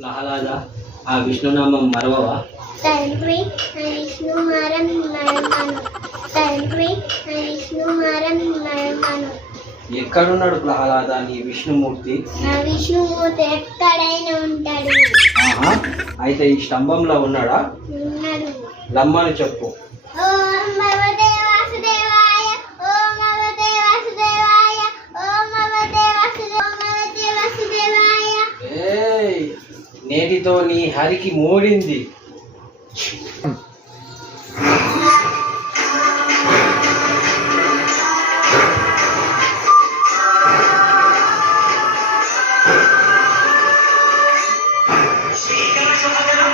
ప్రహ్లాద ఆ విష్ణునామం మరవవా? తండ్రి విష్ణుమారం నడమను తండ్రి విష్ణుమారం నడమను ఎక్కడున్నాడు ప్రహ్లాద నీ విష్ణుమూర్తి? నా విష్ణుమూర్తి ఎక్కడైనా ఉంటాడు. ఆహా అయితే ఈ స్తంభంలో ఉన్నాడా? ఉన్నాడు. లమ్మని చెప్పు. నేటితో నీ హరికి మోడింది. శాంతించండి